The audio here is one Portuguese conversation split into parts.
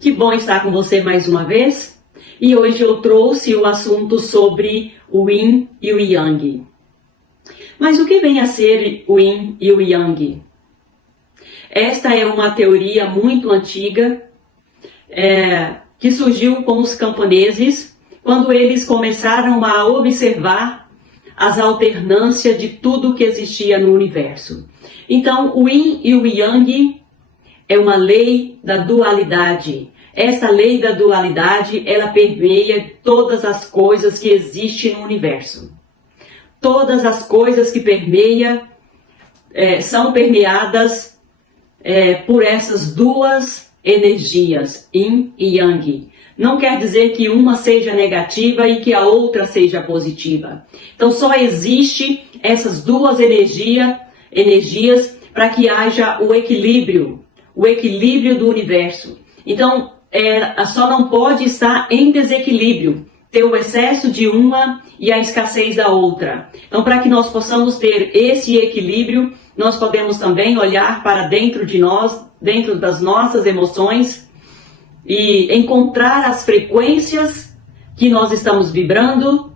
Que bom estar com você mais uma vez. E hoje eu trouxe o assunto sobre o Yin e o Yang. Mas o que vem a ser o Yin e o Yang? Esta é uma teoria muito antiga, que surgiu com os camponeses, quando eles começaram a observar as alternâncias de tudo que existia no universo. Então, o Yin e o Yang é uma lei da dualidade. Essa lei da dualidade, ela permeia todas as coisas que existem no universo. Todas as coisas que são permeadas por essas duas energias, Yin e Yang. Não quer dizer que uma seja negativa e que a outra seja positiva. Então só existe essas duas energias para que haja o equilíbrio do universo. Então só não pode estar em desequilíbrio, ter o excesso de uma e a escassez da outra. Então, para que nós possamos ter esse equilíbrio, nós podemos também olhar para dentro de nós, dentro das nossas emoções, e encontrar as frequências que nós estamos vibrando,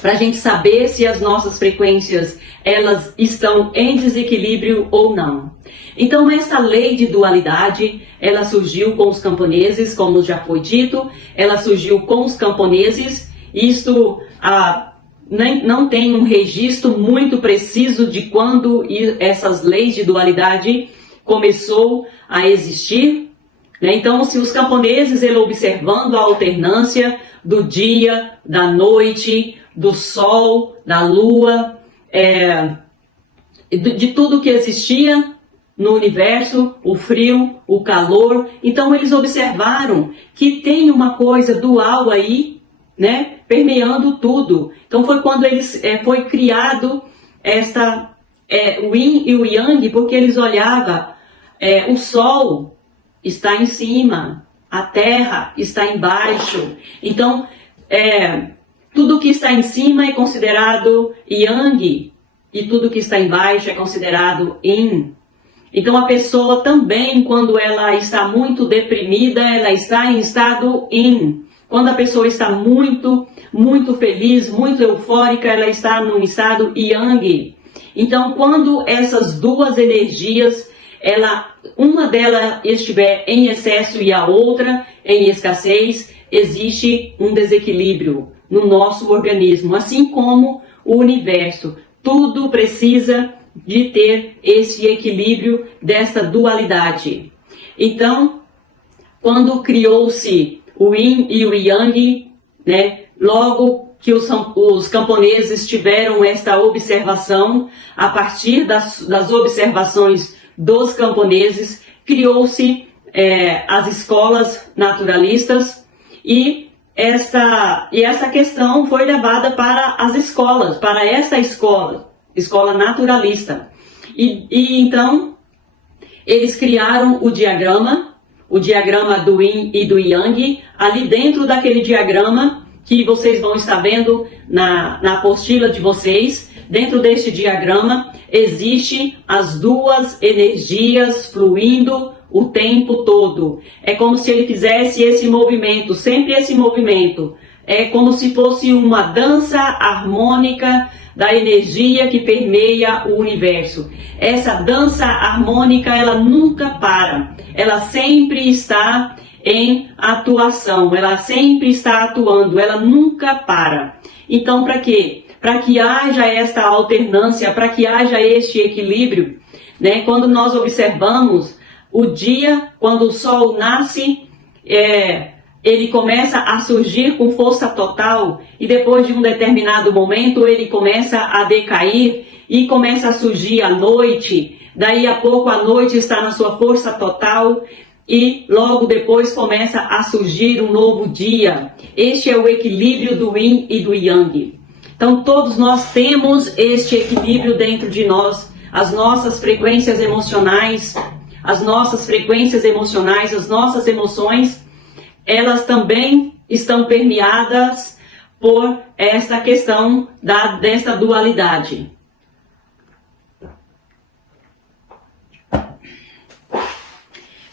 para a gente saber se as nossas frequências elas estão em desequilíbrio ou não. Então, essa lei de dualidade, ela surgiu com os camponeses, como já foi dito, ela surgiu com os camponeses. Isto não tem um registro muito preciso de quando essas leis de dualidade começou a existir. Então, se os camponeses, observando a alternância do dia, da noite, do sol, da lua, de tudo que existia no universo, o frio, o calor. Então eles observaram que tem uma coisa dual aí, permeando tudo. Então foi quando foi criado o Yin e o Yang, porque eles olhavam, o sol está em cima, a terra está embaixo. Então tudo que está em cima é considerado Yang e tudo que está embaixo é considerado Yin. Então a pessoa também, quando ela está muito deprimida, ela está em estado Yin. Quando a pessoa está muito, muito feliz, muito eufórica, ela está num estado Yang. Então quando essas duas energias, uma delas estiver em excesso e a outra em escassez, existe um desequilíbrio no nosso organismo, assim como o universo. Tudo precisa de ter esse equilíbrio dessa dualidade. Então, quando criou-se o Yin e o Yang, logo que os camponeses tiveram esta observação, a partir das observações dos camponeses, criou-se as escolas naturalistas e essa questão foi levada para as escolas, para essa escola naturalista. E então, eles criaram o diagrama do Yin e do Yang. Ali dentro daquele diagrama, que vocês vão estar vendo na apostila de vocês, dentro deste diagrama, existem as duas energias fluindo o tempo todo. É como se ele fizesse esse movimento, sempre esse movimento. É como se fosse uma dança harmônica da energia que permeia o universo. Essa dança harmônica, ela nunca para. Ela sempre está em atuação. Ela sempre está atuando. Ela nunca para. Então, para quê? Para que haja essa alternância, para que haja este equilíbrio, quando nós observamos o dia, quando o sol nasce, ele começa a surgir com força total e depois de um determinado momento ele começa a decair e começa a surgir a noite. Daí a pouco a noite está na sua força total e logo depois começa a surgir um novo dia. Este é o equilíbrio do Yin e do Yang. Então todos nós temos este equilíbrio dentro de nós, as nossas frequências emocionais, as nossas emoções, elas também estão permeadas por essa questão dessa dualidade.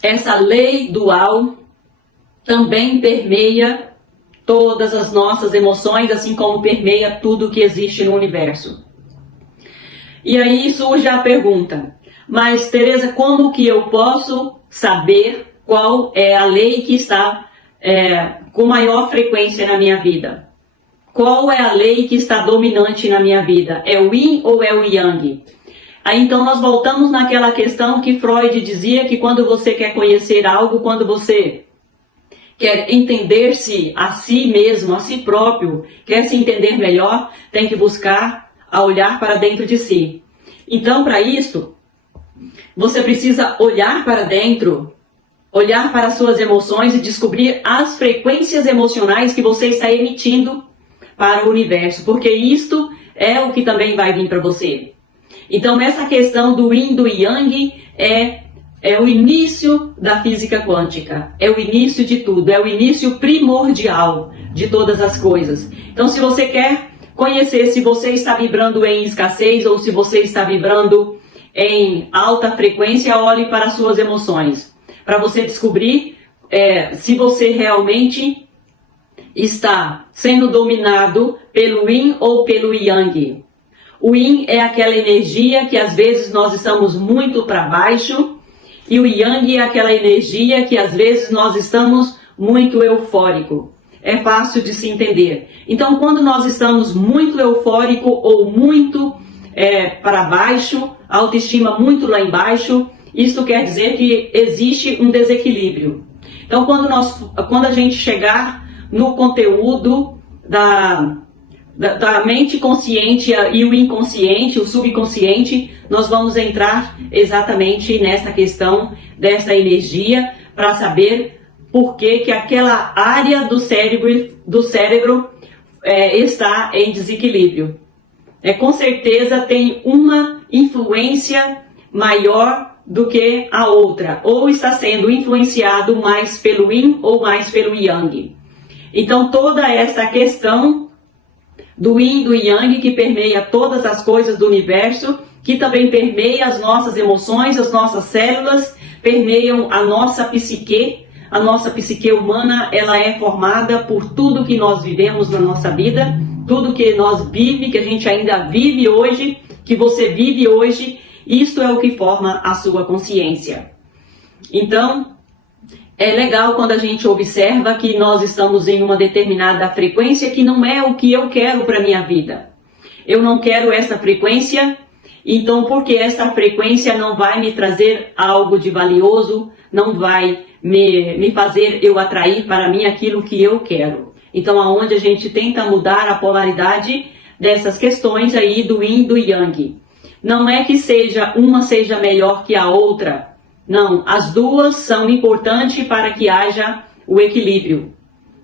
Essa lei dual, também permeia todas as nossas emoções, assim como permeia tudo que existe no universo. E aí surge a pergunta, mas Tereza, como que eu posso saber qual é a lei que está com maior frequência na minha vida? Qual é a lei que está dominante na minha vida? É o Yin ou é o Yang? Aí então nós voltamos naquela questão que Freud dizia que quando você quer conhecer algo, quando você quer entender-se a si mesmo, a si próprio, quer se entender melhor, tem que buscar a olhar para dentro de si. Então, para isso, você precisa olhar para dentro, olhar para as suas emoções e descobrir as frequências emocionais que você está emitindo para o universo, porque isto é o que também vai vir para você. Então, essa questão do Yin e do Yang é o início da física quântica, é o início de tudo, é o início primordial de todas as coisas. Então, se você quer conhecer se você está vibrando em escassez ou se você está vibrando em alta frequência, olhe para as suas emoções, para você descobrir se você realmente está sendo dominado pelo Yin ou pelo Yang. O Yin é aquela energia que às vezes nós estamos muito para baixo, e o Yang é aquela energia que às vezes nós estamos muito eufórico. É fácil de se entender. Então, quando nós estamos muito eufórico ou muito para baixo, autoestima muito lá embaixo, isso quer dizer que existe um desequilíbrio. Então, quando a gente chegar no conteúdo da mente consciente e o inconsciente, o subconsciente, nós vamos entrar exatamente nessa questão dessa energia para saber por que aquela área do cérebro está em desequilíbrio. Com certeza tem uma influência maior do que a outra, ou está sendo influenciado mais pelo Yin ou mais pelo Yang. Então toda essa questão do Yin e do Yang que permeia todas as coisas do universo, que também permeia as nossas emoções, as nossas células, permeiam a nossa psique. A nossa psique humana, ela é formada por tudo que nós vivemos na nossa vida, tudo que nós vivemos, que a gente ainda vive hoje, que você vive hoje, isto é o que forma a sua consciência. Então, é legal quando a gente observa que nós estamos em uma determinada frequência que não é o que eu quero para a minha vida. Eu não quero essa frequência, então porque essa frequência não vai me trazer algo de valioso, não vai me fazer eu atrair para mim aquilo que eu quero. Então, aonde a gente tenta mudar a polaridade dessas questões aí do Yin e do Yang. Não é que uma seja melhor que a outra. Não, as duas são importantes para que haja o equilíbrio.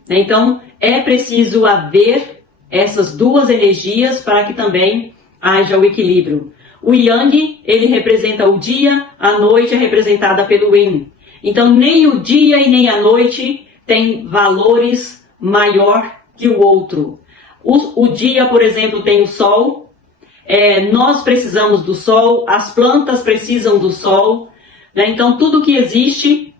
Então, é preciso haver essas duas energias para que também haja o equilíbrio. O Yang, ele representa o dia, a noite é representada pelo Yin. Então, nem o dia e nem a noite tem valores maior que o outro. O dia, por exemplo, tem o sol. Nós precisamos do sol, as plantas precisam do sol. Né? Então, tudo que existe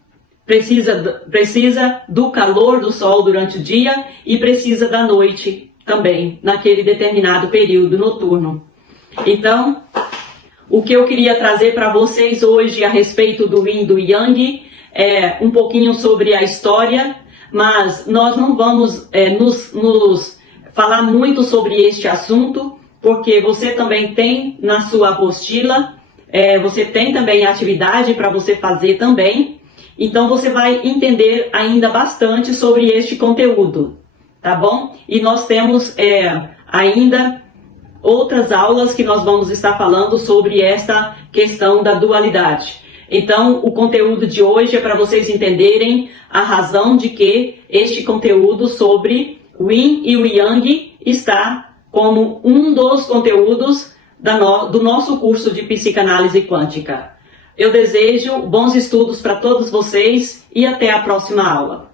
precisa do calor do sol durante o dia e precisa da noite também, naquele determinado período noturno. Então, o que eu queria trazer para vocês hoje a respeito do Yin e do Yang é um pouquinho sobre a história, mas nós não vamos nos falar muito sobre este assunto, porque você também tem na sua apostila, você tem também atividade para você fazer também, então você vai entender ainda bastante sobre este conteúdo, tá bom? E nós temos ainda outras aulas que nós vamos estar falando sobre esta questão da dualidade. Então, o conteúdo de hoje é para vocês entenderem a razão de que este conteúdo sobre o Yin e o Yang está como um dos conteúdos do nosso curso de psicanálise quântica. Eu desejo bons estudos para todos vocês e até a próxima aula.